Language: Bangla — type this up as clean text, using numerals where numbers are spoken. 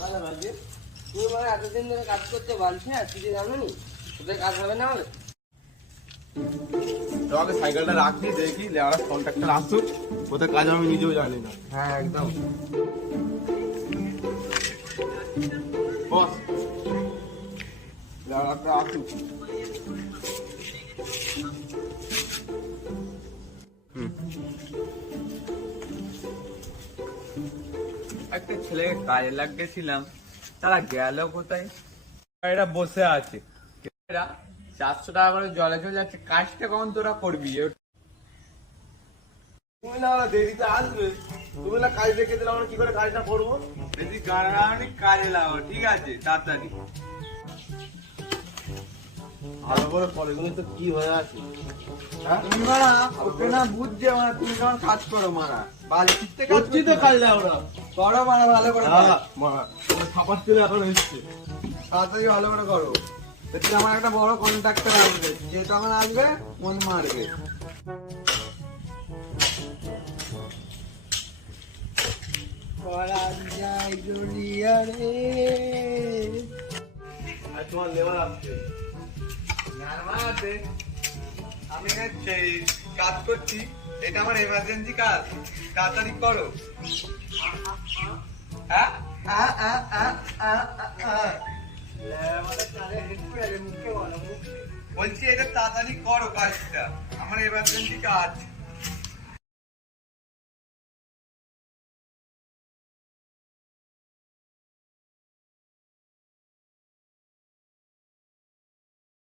কাজ হবে আজকে? তুমি মানে এতদিন ধরে কাজ করতে পারছি না, কিছু জানো নি? ওদের কাজ হবে না হবে? তোমাকে সাইকেলটা রাখি, দেখি লেবার কন্ট্রাক্টর আসুক, ওদের কাজ আমি নিজেও জানি না। হ্যাঁ একদম। বস, লেবারটা আসুক। একটা ছেলেকে কাজে লাগিয়েছিলাম, তারা গেল কোথায়? এরা বসে আছে, এরা 400 টাকা করে জলে চলে যাচ্ছে। কাজটা কখন তোরা করবি? তুমি না ওরা দেরিতে আসবে, তুমি না কাজ দেখে দিলে আমরা কি করে কাজটা করবো? বেশি গাড়াগাড়ি কাজে লাগো, ঠিক আছে? তাড়াতাড়ি। ভালো করে কল, এগুলো তো কি হয়ে আছে? হ্যাঁ, তুমি মারা ওকে না বুঝছে মারা, তুমি কেমন কাজ করো মারা? বাড়ি ফিরতে কাজ করছি তো কাজ না ওরা। করো মারা, ভালো করে করো। হ্যাঁ, মা, ওরা ছাপার তেলে এখন এসছে। তাড়াতাড়ি ভালো করে করো। দেখছি আমার একটা বড় কন্ট্রাক্টর আসবে, যে তখন আসবে মন মারবে। আর তোমার লেবার আসছে। আমি এখানে কাজ করছি, এটা আমার এমার্জেন্সি কাজ, তাড়াতাড়ি করো। হ্যাঁ বলছি এটা তাড়াতাড়ি করো কাজটা, আমার এমার্জেন্সি কাজ।